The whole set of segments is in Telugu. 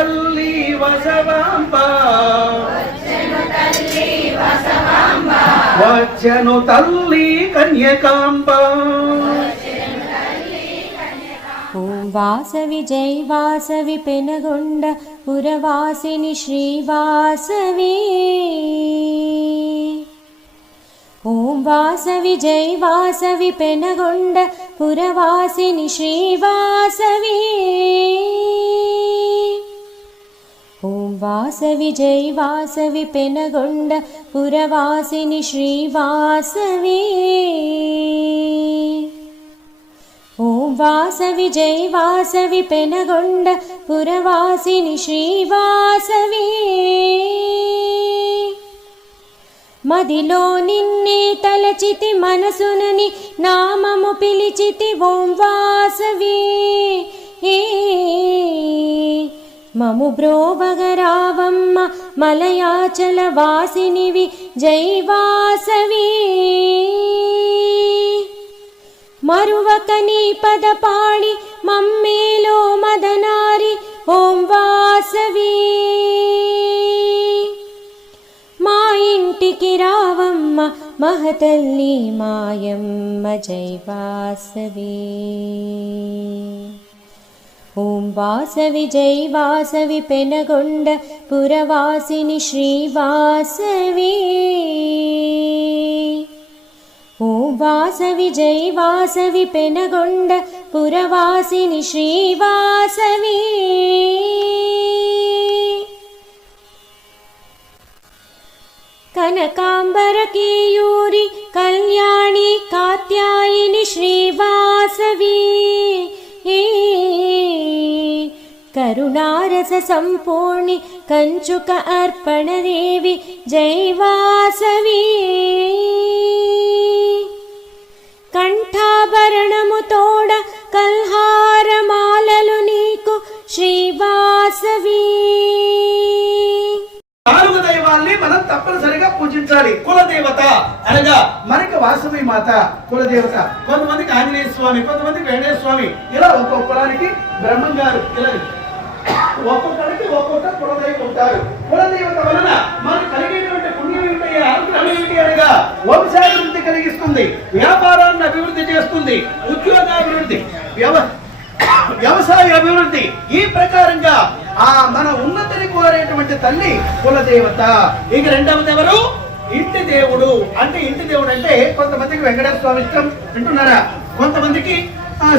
తల్లి వసవాంబ వచ్చెను తల్లి కన్యకాంబ ఓం వాసవి జై వాసవి పెనగొండ పురవాసిని శ్రీవాసవి ఓం వాసవి జై వాసవి పెనగొండ పురవాసిని శ్రీవాసవి ఓం వాసవి జై వాసవి పెనగొండ పురవాసిని శ్రీవాసవి ఓం వాసవి జై వాసవి పెనగొండ పురవాసిని శ్రీవాసవి మదిలో నిన్నే తలచితి మనసునని నామము పిలిచితి ఓం వాసవి మము బ్రోవగరావమ్మ మలయాచల వాసినివి జై వాసవి మరువక నీ పదపాడి మమ్మేలో మదనారి ఓం వాసవి మా ఇంటికి రావమ్మ మహతల్లి మాయమ్మ జై వాసవి ఓం వాసవి జై వాసవి పెనగొండ పురవాసిని శ్రీవాసవి ఓం వాసవి జై వాసవి పెనగొండ పురవాసిని శ్రీవాసవి కనకాంబర కేయూరి కళ్యాణి కాత్యాయిని శ్రీవాసవి కరుణారస సంపూర్ణి కంచుక అర్పణ దేవి జై వాసవి కంఠాభరణము తోడ కల్హారమాలలు నీకు శ్రీవాసవి నాలుగు దైవాల్ని మనం తప్పనిసరిగా పూజించాలి. కులదేవత అనగా మనకి వాసవి మాత కులదేవత. కొంతమందికి ఆంజనేయ స్వామి, కొంతమందికి వెంకటేశ్వర స్వామి, ఇలా ఒక్కొక్క కులానికి బ్రహ్మం గారు, ఇలా ఒక్కొక్కరికి ఒక్కొక్క కులదైవం ఉంటారు. కులదేవత వలన మనకు కలిగేటువంటి పుణ్యం ఏమిటి, అనుగ్రహం ఏమిటి అనగా వంశాభివృద్ధి కలిగిస్తుంది, వ్యాపారాన్ని అభివృద్ధి చేస్తుంది, ఉద్యోగాభివృద్ధి, వ్యవసాయ అభివృద్ధి. ఈ ప్రకారంగా మన ఉన్నతిని కోరేటువంటి తల్లి కులదేవత. ఇక రెండవది ఎవరు? ఇంటి దేవుడు. అంటే ఇంటి దేవుడు అంటే కొంతమందికి వెంకటేశ్వర స్వామి ఇష్టం అంటున్నారా, కొంతమందికి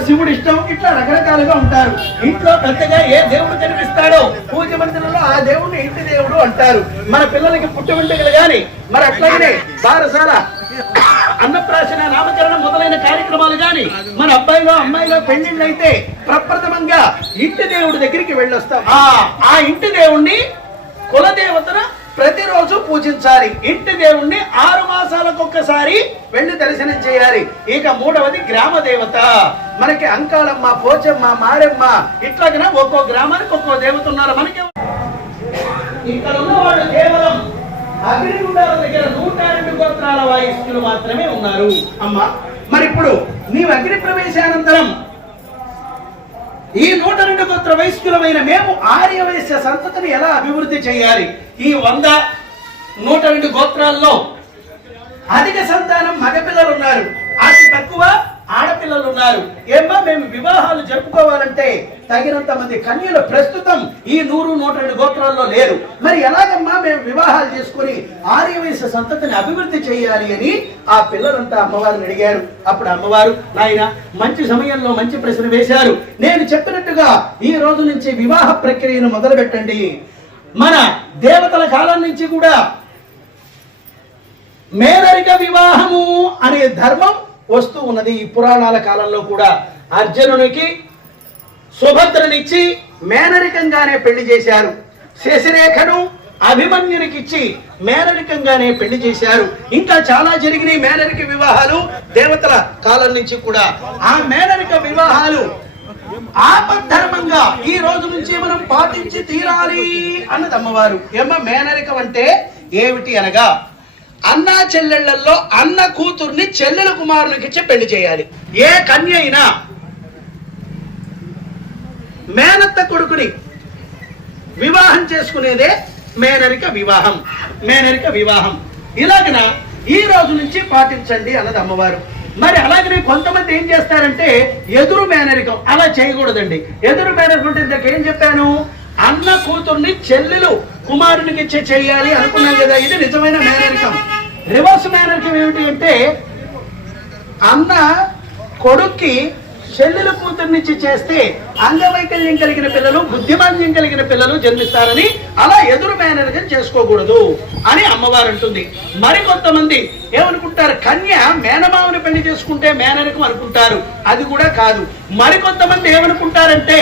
శివుడు ఇష్టం, ఇట్లా రకరకాలుగా ఉంటారు. ఇంట్లో పెద్దగా ఏ దేవుడు కనిపిస్తాడో పూజ మందిరంలో ఆ దేవుడిని ఇంటి దేవుడు అంటారు. మన పిల్లలకి పుట్టి వెంట్రుకలు గాని, మరి అట్లాగనే బారసాల, అన్నప్రాశన, నామకరణం మొదలైన కార్యక్రమాలు గాని, మన అబ్బాయిలో అమ్మాయిలో పెళ్లిళ్ళు అయితే ప్రప్రథమంగా ఇంటి దేవుడి దగ్గరికి వెళ్ళొస్తాం. ఆ ఇంటి దేవుణ్ణి కులదేవతను ప్రతిరోజు పూజించాలి. ఇంటి దేవుణ్ణి 6 మాసాలకు ఒక్కసారి వెళ్ళి దర్శనం చేయాలి. ఇక మూడవది గ్రామ దేవత. మనకి అంకాళమ్మ, పోచమ్మ, మారెమ్మ, ఇట్లాగనే ఒక్కో గ్రామానికి ఒక్కో దేవత ఉన్నారు. మనకి ఇక్కడ ఉన్నవాళ్ళు కేవలం అగ్నిగుండాల దగ్గర 102 గోత్రాల వాయిస్తులు మాత్రమే ఉన్నారు. అమ్మా, మరి ఇప్పుడు నీవు అగ్ని ప్రవేశానంతరం ఈ 102 గోత్ర వైశ్యులమైన మేము ఆర్యవైశ్య సంతతిని ఎలా అభివృద్ధి చేయాలి? ఈ 100, 102 గోత్రాల్లో అధిక సంతానం మగపిల్లలు ఉన్నారు, అతి తక్కువ ఆడపిల్లలు ఉన్నారు. ఏమ్మా, మేము వివాహాలు జరుపుకోవాలంటే తగినంత మంది కన్యలు ప్రస్తుతం ఈ 100, 102 గోత్రాల్లో లేరు. మరి ఎలాగమ్మా మేము వివాహాలు చేసుకుని ఆర్యవైశ్య సంతతిని అభివృద్ధి చేయాలి అని ఆ పిల్లలంతా అమ్మవారిని అడిగారు. అప్పుడు అమ్మవారు, నాయన మంచి సమయంలో మంచి ప్రశ్న వేశారు. నేను చెప్పినట్టుగా ఈ రోజు నుంచి వివాహ ప్రక్రియను మొదలు పెట్టండి. మన దేవతల కాలం నుంచి కూడా మేనరిక వివాహము అనే ధర్మం వస్తూ ఉన్నది. ఈ పురాణాల కాలంలో కూడా అర్జునునికి సుభద్రనిచ్చి మేనరికంగానే పెళ్లి చేశారు. శశిరేఖను అభిమన్యునికిచ్చి మేనరికంగానే పెళ్లి చేశారు. ఇంకా చాలా జరిగినాయి మేనరిక వివాహాలు దేవతల కాలం నుంచి కూడా. ఆ మేనరిక వివాహాలు ఆపద్ధర్మంగా ఈ రోజు నుంచి మనం పాటించి తీరాలి అన్నది అమ్మవారు. ఏమో మేనరికం అంటే ఏమిటి అనగా, అన్నా చెల్లెళ్లలో అన్న కూతుర్ని చెల్లెల కుమారునికి ఇచ్చి పెళ్లి చేయాలి. ఏ కన్య అయినా మేనత్త కొడుకుని వివాహం చేసుకునేదే మేనరిక వివాహం. మేనరిక వివాహం ఇలాగన ఈ రోజు నుంచి పాటించండి అన్నది అమ్మవారు. మరి అలాగనే కొంతమంది ఏం చేస్తారంటే ఎదురు మేనరికం. అలా చేయకూడదండి. ఎదురు మేనరికం అంటే ఇందాక ఏం చెప్పాను, అన్న కూతుర్ని చెల్లెలు కుమారునికి చేయాలి అనుకున్నాం కదా, ఇది నిజమైన మేనరికం. రివర్స్ మేనరికం ఏమిటి అంటే అన్న కొడుక్కి చెల్లెలు కూతుర్నిచ్చి చేస్తే అంగవైకల్యం కలిగిన పిల్లలు, బుద్ధిమాంద్యం కలిగిన పిల్లలు జన్మిస్తారని, అలా ఎదురు మేనరికం చేసుకోకూడదు అని అమ్మవారు అంటుంది. మరికొంతమంది ఏమనుకుంటారు, కన్య మేనమావని పెళ్లి చేసుకుంటే మేనరికం అనుకుంటారు. అది కూడా కాదు. మరికొంతమంది ఏమనుకుంటారంటే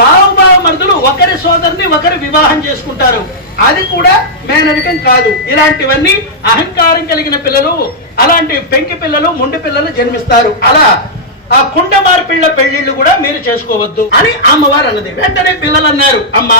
బావమరుదులు ఒకరి సోదరుని ఒకరి వివాహం చేసుకుంటారు. అది కూడా మేనరికం కాదు. ఇలాంటివన్నీ అహంకారం కలిగిన పిల్లలు, అలాంటి పెంకి పిల్లలు, మొండి పిల్లలు జన్మిస్తారు. అలా ఆ కుండ మార్పిళ్ల పెళ్లిళ్ళు కూడా మీరు చేసుకోవద్దు అని అమ్మవారు అన్నది. వెంటనే పిల్లలు అన్నారు, అమ్మ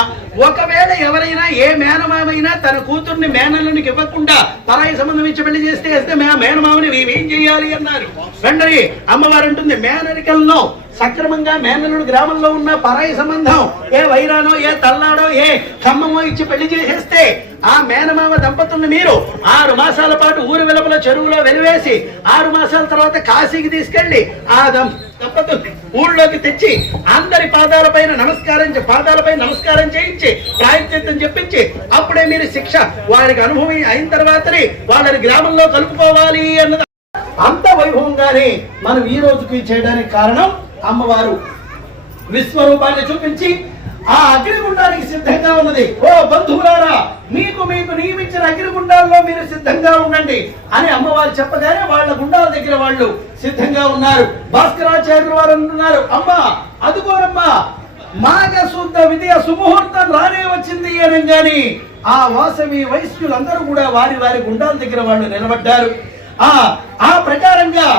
ఒకవేళ ఎవరైనా ఏ మేనమామైనా తన కూతుర్ని మేనల్లునికి ఇవ్వకుండా పరాయి సంబంధం ఇచ్చి పెళ్లి చేస్తే మేనమామని మేమేం చెయ్యాలి అన్నారు. వెంటనే అమ్మవారు అంటుంది, మేనరికల్లో సక్రమంగా మేనల్లుడు గ్రామంలో ఉన్న పరాయి సంబంధం ఏ వైరానో ఏ తల్లాడో ఏ ఖమ్మమో ఇచ్చి పెళ్లి చేసేస్తే ఆ మేనమామ దంపతుల్ని మీరు 6 మాసాల పాటు ఊరి వెలుపల చెరువులో వెలివేసి 6 మాసాల తర్వాత కాశీకి తీసుకెళ్లి ఆ దంపతుల్ని ఊళ్ళోకి తెచ్చి అందరి పాదాలపై నమస్కారం చేయించి ప్రాయశ్చిత్తం చెప్పించి అప్పుడే మీరు శిక్ష వారికి అనుభవం అయిన తర్వాతనే వాళ్ళని గ్రామంలో కలుపుకోవాలి అన్నది. అంత వైభవంగానే మనం ఈ రోజుకి చేయడానికి కారణం అమ్మవారు విశ్వరూపాన్ని చూపించి ఆ అగ్నిగుండానికి సిద్ధంగా ఉన్నది. ఓ బంధువులారా, మీకు నియమించిన అగ్నిగుండాల్లో మీరు సిద్ధంగా ఉండండి అని అమ్మవారు చెప్పగానే వాళ్ళ గుండాల దగ్గర వాళ్ళు సిద్ధంగా ఉన్నారు. భాస్కరాచార్యులు వారు అంటున్నారు, అమ్మా అదుగోరమ్మా మాఘ శుద్ధ విద్య సుముహూర్తం రానే వచ్చింది అనగాని ఆ వాసవి వైశ్యులందరూ కూడా వారి వారి గుండాల దగ్గర వాళ్ళు నిలబడ్డారు. ఆ ప్రకారంగా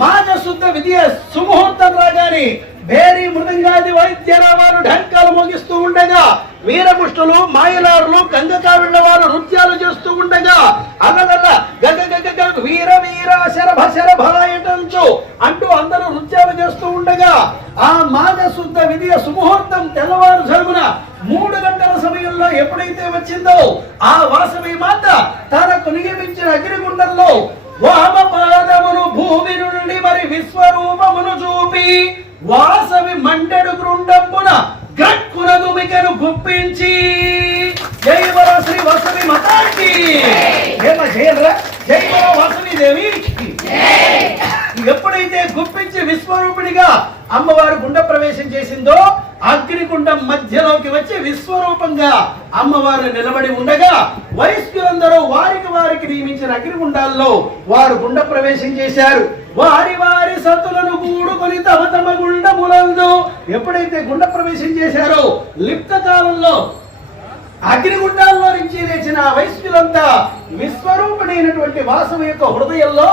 మాఘ శుద్ధ విద్య సుముహూర్తం రాగానే భేరీ మృదంగాది వైద్యరావారు ఢంకాలు మోగిస్తూ ఉండగా, వీరపుష్టులు మాయలారులు గంగకావిళ్ళ వారు నృత్యాలు చేస్తూ ఉండగా, అల్లదల్ల గగ వీర వీర శరభ శరభాయటంచు అంటూ అందరూ నృత్యాలు చేస్తూ ఉండగా, ఆ మాఘ శుద్ధ విద్య సుముహూర్తం తెల్లవారుజామున 3 గంటల సమయంలో ఎప్పుడైతే వచ్చిందో ఆ వాసవి మాత తనకు నియమించిన అగ్నిగుండంలో వామపాదమును భూమి నుండి మరి విశ్వరూపమును చూపి వాసవి మండెడు గృండంపున గ్రక్కునదుమికను గుప్పించి జై బల శ్రీ వాసవి మాతాకి జై బల వాసవి దేవి. ఎప్పుడైతే గుప్పించి విశ్వరూపిణిగా అమ్మవారు గుండ ప్రవేశం చేసిందో అగ్నిగుండం మధ్యలోకి వచ్చి విశ్వరూపంగా అమ్మవారు నిలబడి ఉండగా వైశ్యులందరూ వారికి నియమించిన అగ్నిగుండాల్లో వారు గుండ ప్రవేశం చేశారు. వారి సతులను కూడుకొని తమ గుండములందు ఎప్పుడైతే గుండ ప్రవేశం చేశారో లిప్త కాలంలో అగ్నిగుండాల్లో నుంచి లేచిన వైశ్యులంతా విశ్వరూపుడైనటువంటి వాసవి యొక్క హృదయంలో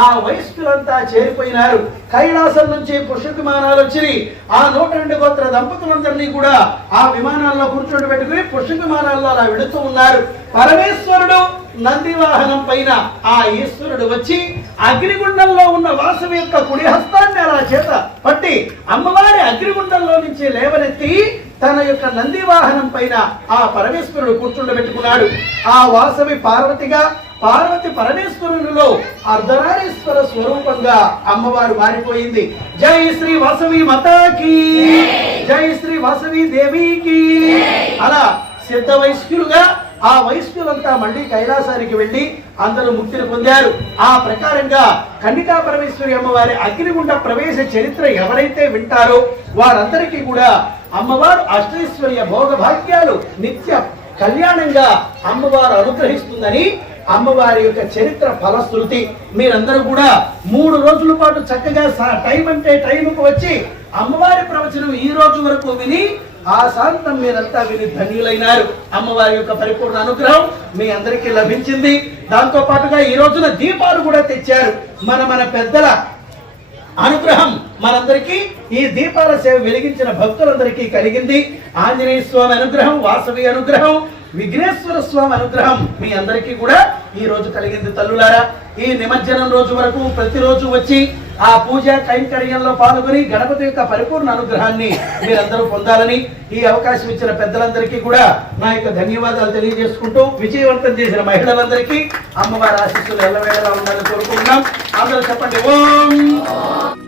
ఆ వైశ్యులంతా చేరిపోయినారు. కైలాసం నుంచి పుష్ప విమానాలు వచ్చి ఆ 102 గోత్ర దంపతులందరినీ కూడా ఆ విమానాల్లో కూర్చొని పెట్టుకుని పుష్ప విమానాల్లో అలా వెళుతూ ఉన్నారు. పరమేశ్వరుడు నంది వాహనం పైన ఆ ఈశ్వరుడు వచ్చి అగ్నిగుండంలో ఉన్న వాసవి యొక్క కుడి హస్తాన్ని అలా చేత పట్టి అమ్మవారి అగ్నిగుండంలో నుంచి లేవనెత్తి తన యొక్క నంది వాహనం పైన ఆ పరమేశ్వరుడు కూర్చుండబెట్టుకున్నాడు. ఆ వాసవి పార్వతిగా, పార్వతి పరమేశ్వరునిలో అర్ధనారీశ్వర స్వరూపంగా అమ్మవారు మారిపోయింది. జై శ్రీ వాసవి మాతాకి, జై శ్రీ వాసవి దేవికి. అలా సిద్ధ వైశ్యులుగా ఆ వైశ్యులంతా మళ్ళీ కైలాసానికి వెళ్లి అందరూ ముక్తిని పొందారు. ఆ ప్రకారంగా కన్నికా పరమేశ్వరి అమ్మవారి అగ్నిగుండ ప్రవేశ చరిత్ర ఎవరైతే వింటారో వారందరికీ కూడా అమ్మవారు అష్టైశ్వర్య భోగ భాగ్యాలు నిత్య కళ్యాణంగా అమ్మవారు అనుగ్రహిస్తుందని అమ్మవారి యొక్క చరిత్ర ఫలశ్రుతి. మీరందరూ కూడా 3 రోజుల పాటు చక్కగా టైం అంటే టైంకు వచ్చి అమ్మవారి ప్రవచనం ఈ రోజు వరకు విని ఆ శాంతం మీరంతా విని ధన్యులైనారు. అమ్మవారి యొక్క పరిపూర్ణ అనుగ్రహం మీ అందరికీ లభించింది. దాంతో పాటుగా ఈ రోజున దీపాలు కూడా తెచ్చారు. మన పెద్దల అనుగ్రహం మనందరికీ ఈ దీపాల సేవ వెలిగించిన భక్తులందరికీ కలిగింది. ఆంజనేయ స్వామి అనుగ్రహం, వాసవి అనుగ్రహం, విఘ్నేశ్వర స్వామి అనుగ్రహం మీ అందరికీ కూడా ఈ రోజు కలిగింది తల్లులారా. ఈ నిమజ్జనం రోజు వరకు ప్రతిరోజు వచ్చి ఆ పూజ కైంకర్యంలో పాల్గొని గణపతి యొక్క పరిపూర్ణ అనుగ్రహాన్ని మీరందరూ పొందాలని ఈ అవకాశం ఇచ్చిన పెద్దలందరికీ కూడా నా యొక్క ధన్యవాదాలు తెలియజేసుకుంటూ, విజయవంతం చేసిన మహిళలందరికీ అమ్మవారి ఆశీస్సులు ఎల్లవేళలా ఉండాలని కోరుకుంటున్నాం. అందరూ చెప్పండి ఓం.